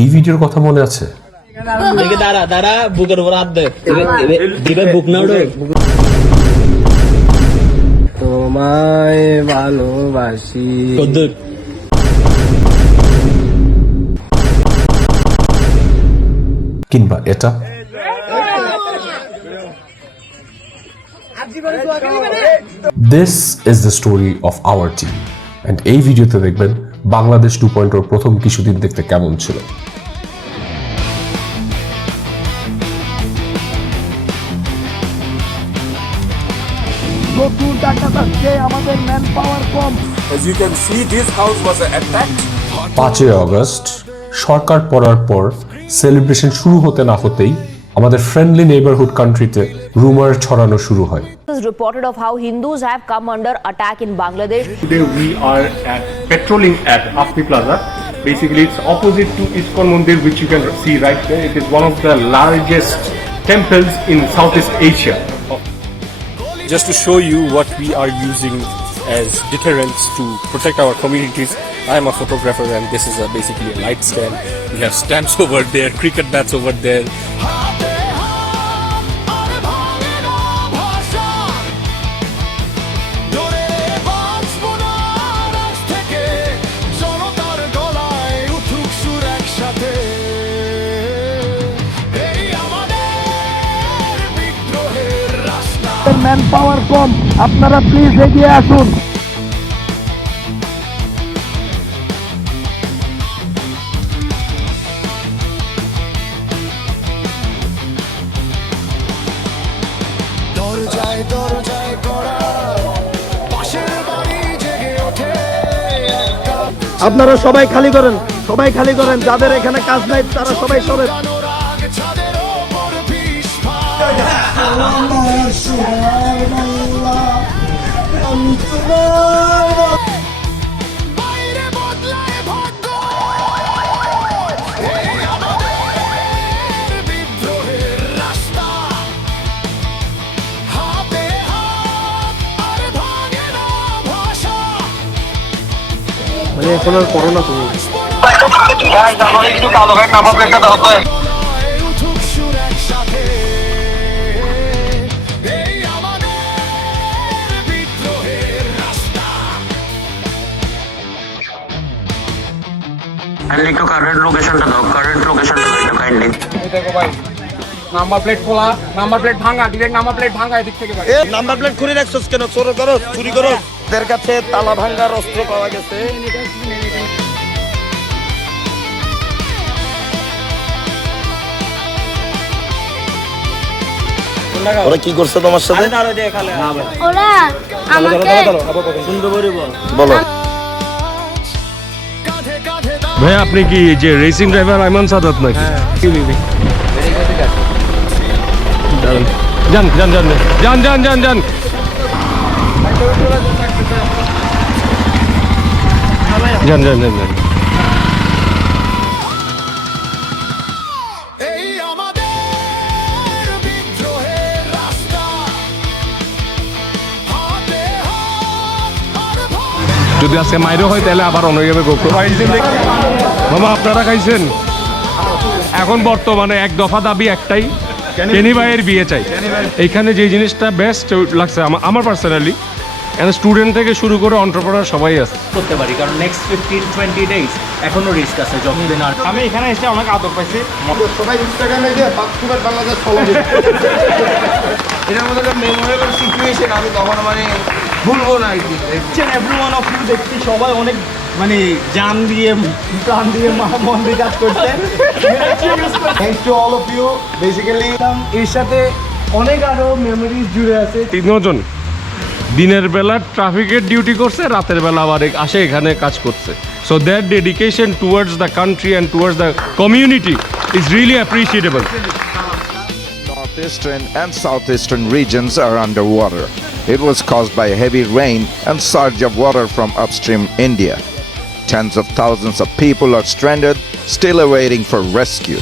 এই ভিডিওর কথা মনে আছে? দাঁড়া দাঁড়া বুকের উপর হাত দে দিবে বুক না ওঠে তোমায় ভালোবাসি। কদ্দুর কিংবা এটা this is the story of our team and এই ভিডিওতে দেখবেন বাংলাদেশ 2.0 প্রথম কিছুদিন দেখতে কেমন ছিল। আমাদের ম্যান পাওয়ার কম। As you can see, this house was attacked. 5 August সরকার পড়ার পর সেলিব্রেশন শুরু হতে না হতেই আমাদের ফ্রেন্ডলি নেইবারহুড কান্ট্রিতে রুমার ছড়ানো শুরু হয়। It is reported of how Hindus have come under attack in Bangladesh. Today we are at patrolling at Afni Plaza. Basically, it's opposite to Iskon Mandir, which you can see right there. It is one of the largest temples in Southeast Asia. Just to show you what we are using as deterrents to protect our communities. I am a photographer and this is basically a light stand. We have stamps over there, cricket bats over there. Manpower কম, আপনারা please এগিয়ে আসুন। আপনারা সবাই খালি করেন, সবাই খালি করেন, যাদের এখানে কাজ নাই তারা সবাই সরে। এখন আর করো না তুমি। একটু কারেন্ট লোকেশনটা দাও, কারেন্ট লোকেশনটা দাও একটু কাইন্ডলি। দেখো ভাই, নাম্বার প্লেট খোলা, নাম্বার প্লেট ভাঙা, ডিরেক্ট নাম্বার প্লেট ভাঙা এদিক থেকে ভাই। নাম্বার প্লেট খুলে রাখছস কেন? চুরি করো। এদের কাছে তালা ভাঙার অস্ত্র পাওয়া গেছে। ওরা কি করছে তোমার সাথে? ওরা আমাকে বলো। ভাই আপনি কি যে রেসিং ড্রাইভার আইমান সাদাত নাকি? যান যান যান যান যান যান যান যান যান যান যান। যদি আজকে মাইরো হয় তাহলে আবার অন্য যাবে গোপ্রো। মামা আপনারা খাইছেন? এখন বর্তমানে এক দফা দাবি একটাই, কেনি ভাইয়ের বিয়ে চাই। এইখানে যে জিনিসটা বেস্ট লাগছে আমার পার্সোনালি, স্টুডেন্ট থেকে শুরু করে এন্টারপ্রেনার সবাই আছে করতে পারি, কারণ নেক্সট 15-20 ডেজ এখনো রিস্ক আছে যতদিন। আর আমি এখানে এসে অনেক আদর পাইছি। সবাই ইনস্টাগ্রামে গিয়ে বাথরুমের বাংলাদেশ ফলো দিন। এটার মধ্যে একটা মেমোরেবল সিচুয়েশন আমি কখনো ভুলবো না আর কি। এভরিওয়ান অফ ইউ দেখছি সবাই অনেক জান দিয়ে প্রাণ দিয়ে মন দিয়ে কাজ করছে। Thanks to all of you. Basically এর সাথে অনেক আরো মেমোরিজ জুড়ে আছে। তিনজন দিনের বেলা ট্রাফিকের ডিউটি করছে, রাতের বেলা আবার আসে এখানে কাজ করছে। So that dedication towards the country and towards the community is really appreciable. Northeastern and southeastern regions are underwater. It was caused by heavy rain and surge of water from upstream India. Tens of thousands of people are stranded, still awaiting for rescue.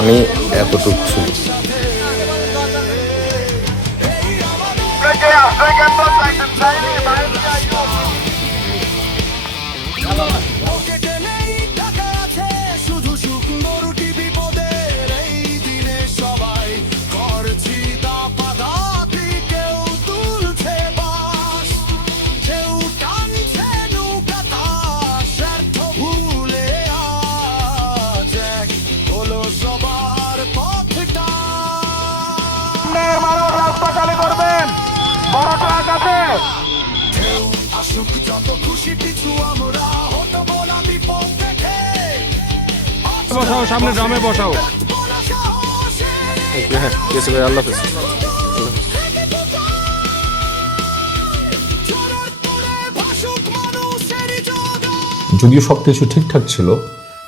পানি এতটুকু ছিল। বসাও, সামনে ড্রামে বসাও। হ্যাঁ ঠিক আছে ভাই, আল্লাহ হাফেজ। যদিও সবকিছু ঠিকঠাক ছিল,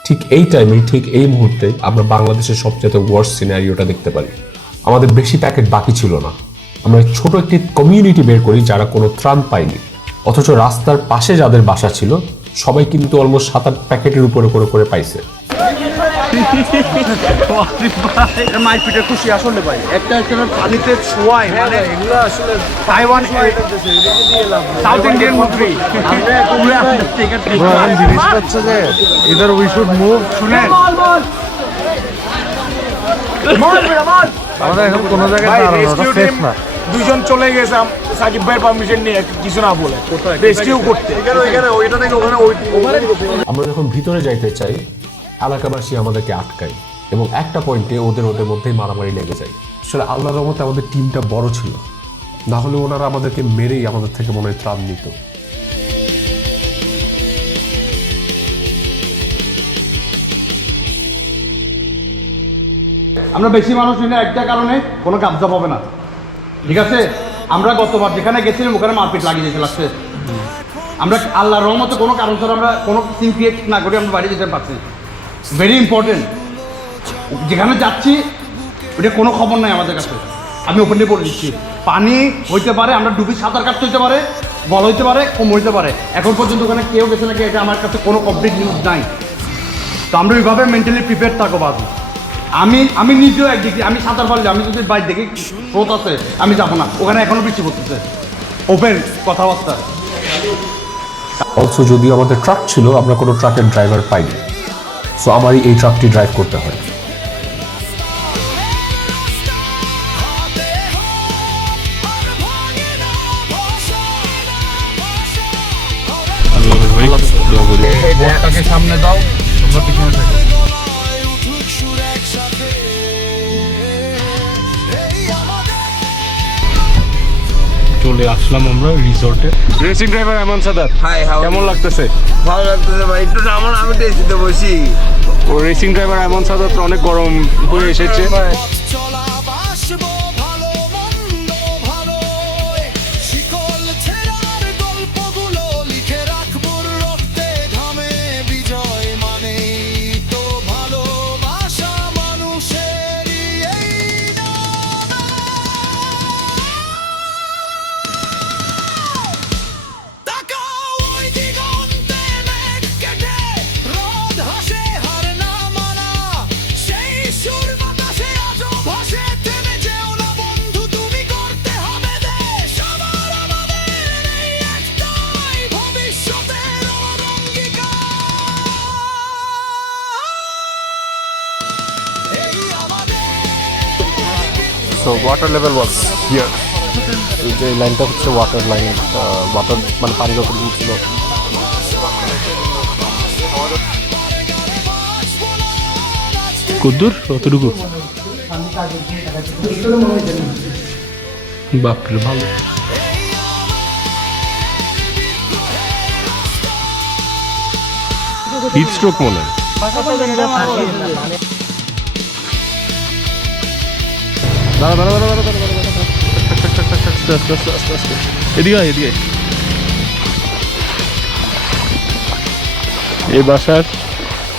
ঠিক এই টাইমে ঠিক এই মুহূর্তে আমরা বাংলাদেশের সবচেয়ে ওয়ার্স্ট সিনারিওটা দেখতে পারি। আমাদের বেশি প্যাকেট বাকি ছিল না। আমরা ছোট একটি কমিউনিটি বের করি যারা কোনো ত্রাণ পায়নি, অথচ রাস্তার পাশে যাদের বাসা ছিল সবাই কিন্তু অলমোস্ট 7-8 প্যাকেটের উপরে করে পাইছে। মাইপিটে খুশি আসলে ভাই, একটা পানিতে ছোঁয়ায় মানে এগুলো আসলে তাইওয়ান সাউথ ইন্ডিয়ান মুভি। জিনিসটা হচ্ছে যে ইদার উই শুড মুভ। শুনেন আমাদের এখন কোনো জায়গায় দাঁড়ানোটা সেফ না। দুইজন চলে গেছে সাকিব ভাইয়ের পারমিশন নিয়ে, কিছু না বলে রেস্কিউ করতে। আমরা যখন ভিতরে যাইতে চাই এলাকাবাসী আমাদেরকে আটকায় এবং একটা পয়েন্টে ওদের মধ্যেই মারামারি লেগে যায়। আসলে আল্লাহর রহমতে আমাদের টিমটা বড় ছিল, না হলে ওনারা আমাদেরকে মেরেই আমাদের থেকে মনে হয় ত্রাণ নিত। আমরা বেশি মানুষ নিলে একটা কারণে কোনো কাবজা পাবে না, ঠিক আছে? আমরা গতবার যেখানে গেছিলাম ওখানে মারপিট লাগিয়ে যেতে লাগছে। আমরা আল্লাহর রহমতে কোনো কারণ ছাড়া আমরা কোনো সিন ক্রিয়েট না করে আমরা বাড়ি যেতে পারছি। ভেরি ইম্পর্টেন্ট, যেখানে যাচ্ছি ওটা কোনো খবর নাই আমাদের কাছে। আমি ওপেনলি বলে দিচ্ছি, পানি হইতে পারে, আমরা ডুবি সাঁতার কাটতে হইতে পারে, বল হইতে পারে, কম হইতে পারে। এখন পর্যন্ত ওখানে কেউ গেছে নাকি এটা আমার কাছে কোনো কমপ্লিট নিউজ নাই। তো আমরা ওইভাবে মেন্টালি প্রিপেয়ার থাকো বাজু। আমি নিজেও একদিকে আমি সাঁতার পারলে আমি যদি বাইরে দেখি স্রোত আছে আমি যাবো না, ওখানে এখনো বৃষ্টি পড়তেছে। ওপেন কথাবার্তা। অলসো যদিও আমাদের ট্রাক ছিল, আমরা কোনো ট্রাকের ড্রাইভার পাইনি, সো আমারই এই ট্রাকটি ড্রাইভ করতে হয়। সামনে দাও, তোমরা পিছনে থাকো। চলে আসলাম আমরা রিসোর্টে। রেসিং ড্রাইভার এমন সাদাত, কেমন লাগতেছে? ভালো লাগতেছে ভাই, একটু আমার আমি টেস্টিতে বসি। ও রেসিং ড্রাইভার এমন সাদাত অনেক গরম হয়ে এসেছে। So water level was here. এই যে লাইনটা হচ্ছে ওয়াটার লাইন, ওয়াটার মানে পানির ওপর উঠছিল। কদ্দুর কতটুকু? বাপরে ভালো। হিট স্ট্রোক মনে হয়। এদিকে এই বাসার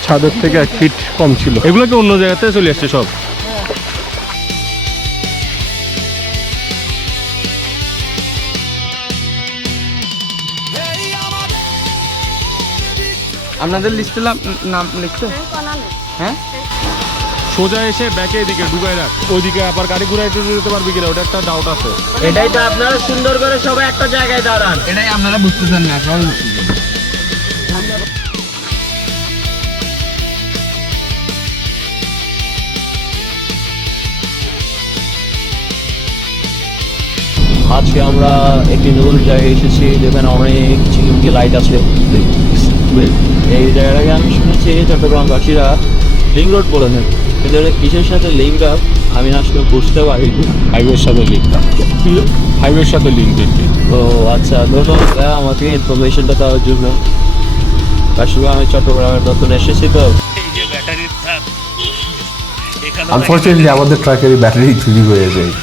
ছাদের থেকে 1 ফিট কম ছিল, এগুলোকে অন্য জায়গাতে চলে আসছে সব। আপনাদের লিস্টে নাম লিখতে? হ্যাঁ সোজা এসে ব্যাকে এদিকে ঢুকাই রাখ, ওইদিকে আবার গাড়ি ঘুরাইতে যেতে পারবি কিনা ওটা একটা ডাউট আছে। এটাই তো আপনারা সুন্দর করে সবাই একটা জায়গায় দাঁড়ান। এটাই আপনারা বুঝতেছেন না সবাই আজকে আমরা একটি নতুন জায়গায় এসেছি যেখানে অনেক চিকিমকি লাইট আছে। এই জায়গাটাকে আমি শুনেছি চট্টগ্রামবাসীরা লিঙ্ক রোড বলে নেন, কিন্তু এটা কিসের সাথে লিঙ্ক আপ আমি আসলে বুঝতে পারি। হাইওয়ের সাথে লিঙ্ক, হাইওয়ের সাথে লিঙ্ক দেখি। তো আচ্ছা, ধন্যবাদ ভাইয়া আমাকে ইনফরমেশনটা দেওয়ার জন্য। আসলে আমি চট্টগ্রামের নতুন এসেছি তো। আনফর্চুনেটলি আমাদের ট্রাকের ব্যাটারি চুরি হয়ে যায়।